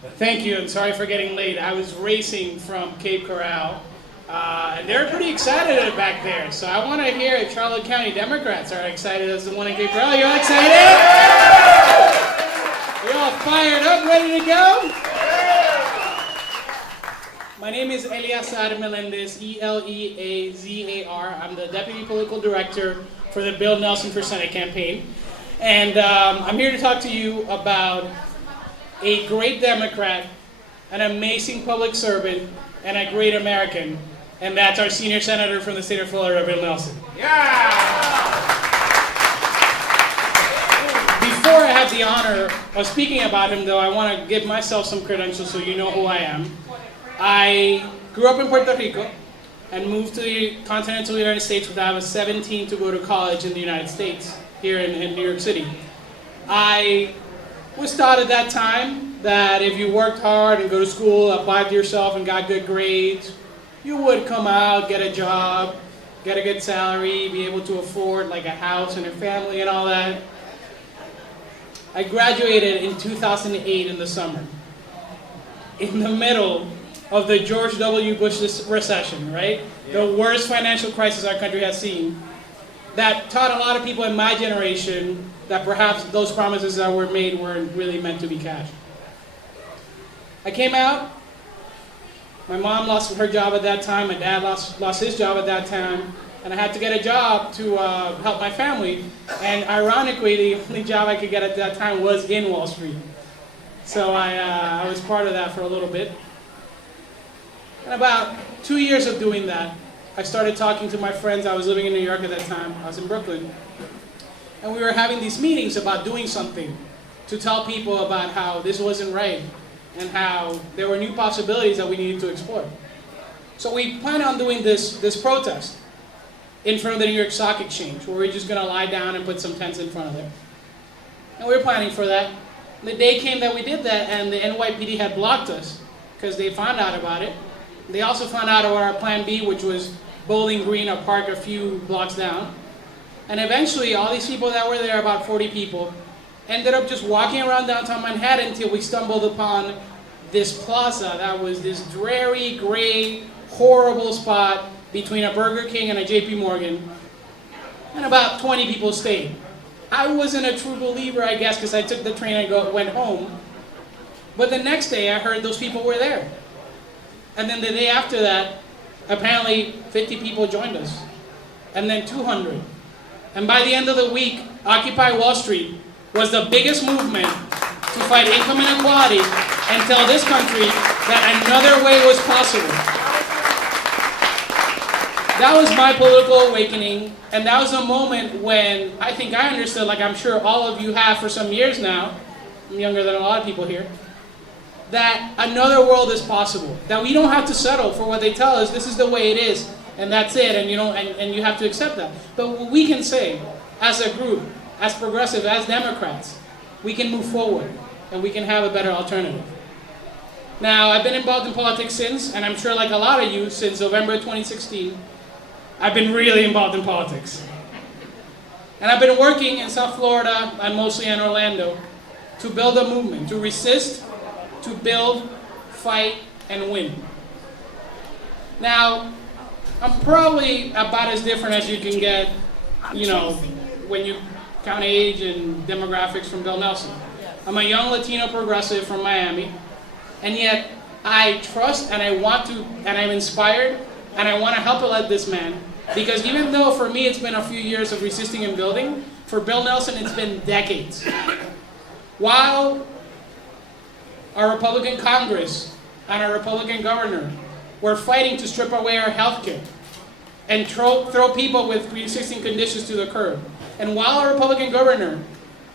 Thank you, and sorry for getting late. I was racing from Cape Coral, and they're pretty excited back there. So I want to hear if Charlotte County Democrats are excited as the one in Cape Coral. You all excited? You all fired up, ready to go? My name is Eleazar Meléndez, Eleazar. I'm the Deputy Political Director for the Bill Nelson for Senate campaign. And I'm here to talk to you about a great Democrat, an amazing public servant, and a great American. And that's our senior senator from the state of Florida, Bill Nelson. Yeah! Before I have the honor of speaking about him, though, I want to give myself some credentials so you know who I am. I grew up in Puerto Rico and moved to the continental United States when I was 17 to go to college in the United States, here in New York City. I was taught at that time that if you worked hard and go to school, applied to yourself and got good grades, you would come out, get a job, get a good salary, be able to afford like a house and a family and all that. I graduated in 2008 in the summer, in the middle of the George W. Bush recession, right? Yeah. The worst financial crisis our country has seen. That taught a lot of people in my generation that perhaps those promises that were made weren't really meant to be cashed. I came out. My mom lost her job at that time. My dad lost his job at that time. And I had to get a job to help my family. And ironically, the only job I could get at that time was in Wall Street. So I was part of that for a little bit. And about 2 years of doing that, I started talking to my friends. I was living in New York at that time. I was in Brooklyn. And we were having these meetings about doing something to tell people about how this wasn't right and how there were new possibilities that we needed to explore. So we planned on doing this protest in front of the New York Stock Exchange, where we're just going to lie down and put some tents in front of it. And we were planning for that. And the day came that we did that, and the NYPD had blocked us because they found out about it. They also found out about our plan B, which was Bowling Green, a park a few blocks down. And eventually, all these people that were there, about 40 people, ended up just walking around downtown Manhattan until we stumbled upon this plaza that was this dreary, gray, horrible spot between a Burger King and a JP Morgan. And about 20 people stayed. I wasn't a true believer, I guess, because I took the train and went home. But the next day, I heard those people were there. And then the day after that, apparently 50 people joined us. And then 200. And by the end of the week, Occupy Wall Street was the biggest movement to fight income inequality and tell this country that another way was possible. That was my political awakening, and that was a moment when I think I understood, like I'm sure all of you have for some years now, I'm younger than a lot of people here, that another world is possible, that we don't have to settle for what they tell us. This is the way it is, and that's it, and you have to accept that. But what we can say, as a group, as progressive, as Democrats, we can move forward, and we can have a better alternative. Now, I've been involved in politics since, and I'm sure like a lot of you, since November 2016, I've been really involved in politics. And I've been working in South Florida, and mostly in Orlando, to build a movement, to resist, to build, fight, and win. Now, I'm probably about as different as you can get, when you count age and demographics from Bill Nelson. I'm a young Latino progressive from Miami, and yet I trust and I want to, and I'm inspired, and I want to help elect this man, because even though for me it's been a few years of resisting and building, for Bill Nelson it's been decades. While our Republican Congress and our Republican governor were fighting to strip away our health care and throw people with pre-existing conditions to the curb, and while our Republican governor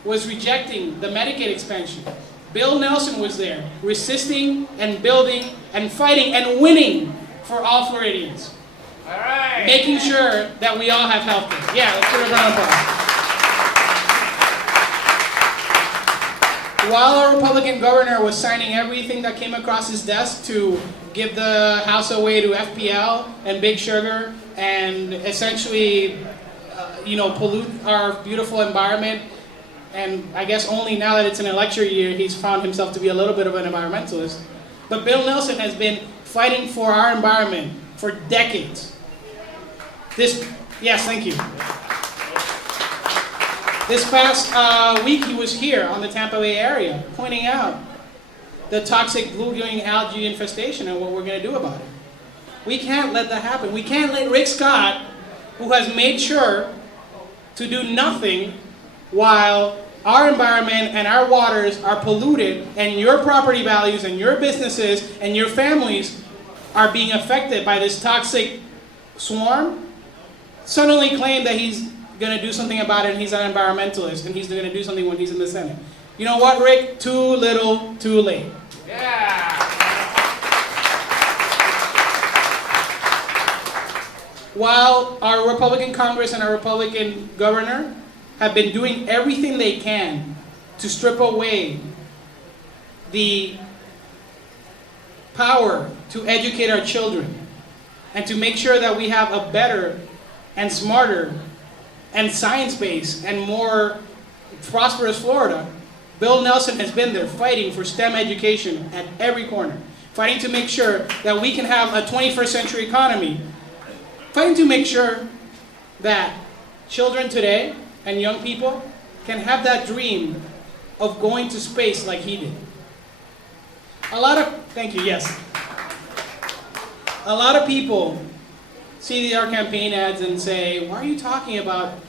was rejecting the Medicaid expansion, Bill Nelson was there, resisting and building and fighting and winning for all Floridians. All right. Making sure that we all have health care. Yeah, let's give a round of applause. While our Republican governor was signing everything that came across his desk to give the House away to FPL and Big Sugar and essentially, pollute our beautiful environment, and I guess only now that it's an election year, he's found himself to be a little bit of an environmentalist. But Bill Nelson has been fighting for our environment for decades. Yes, thank you. This past week, he was here on the Tampa Bay area, pointing out the toxic blue-green algae infestation and what we're going to do about it. We can't let that happen. We can't let Rick Scott, who has made sure to do nothing while our environment and our waters are polluted and your property values and your businesses and your families are being affected by this toxic swarm, suddenly claim that he's going to do something about it and he's an environmentalist and he's going to do something when he's in the Senate. You know what, Rick? Too little, too late. Yeah. While our Republican Congress and our Republican governor have been doing everything they can to strip away the power to educate our children and to make sure that we have a better and smarter and science-based and more prosperous Florida, Bill Nelson has been there fighting for STEM education at every corner, fighting to make sure that we can have a 21st century economy, fighting to make sure that children today and young people can have that dream of going to space like he did. Thank you, yes. A lot of people see our campaign ads and say, why are you talking about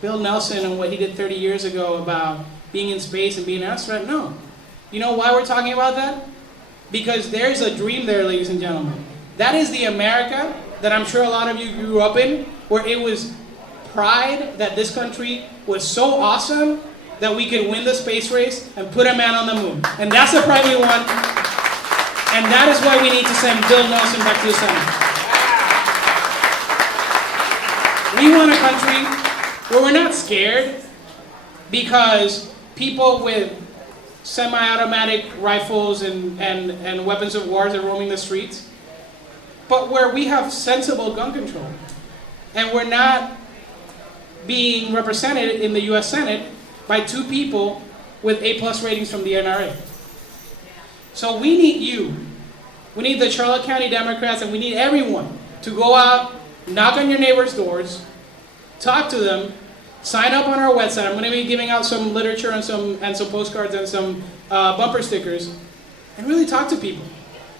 Bill Nelson and what he did 30 years ago about being in space and being an astronaut? No. You know why we're talking about that? Because there's a dream there, ladies and gentlemen. That is the America that I'm sure a lot of you grew up in, where it was pride that this country was so awesome that we could win the space race and put a man on the moon. And that's the pride we want. And that is why we need to send Bill Nelson back to the Senate. We want a country where we're not scared because people with semi-automatic rifles and weapons of war are roaming the streets, but where we have sensible gun control. And we're not being represented in the U.S. Senate by two people with A+ ratings from the NRA. So we need you. We need the Charlotte County Democrats, and we need everyone to go out, knock on your neighbors' doors, talk to them, sign up on our website. I'm going to be giving out some literature and some postcards and some bumper stickers, and really talk to people.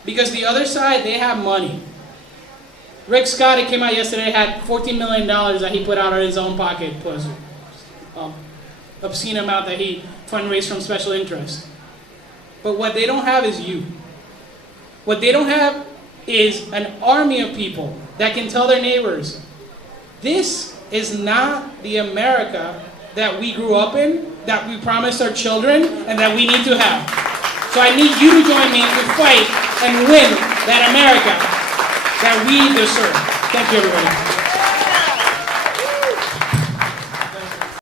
Because the other side, they have money. Rick Scott, it came out yesterday, had $14 million that he put out of his own pocket, plus obscene amount that he fundraised from special interest. But what they don't have is you. What they don't have is an army of people that can tell their neighbors, this is not the America that we grew up in, that we promised our children, and that we need to have. So I need you to join me to fight and win that America that we deserve. Thank you, everybody.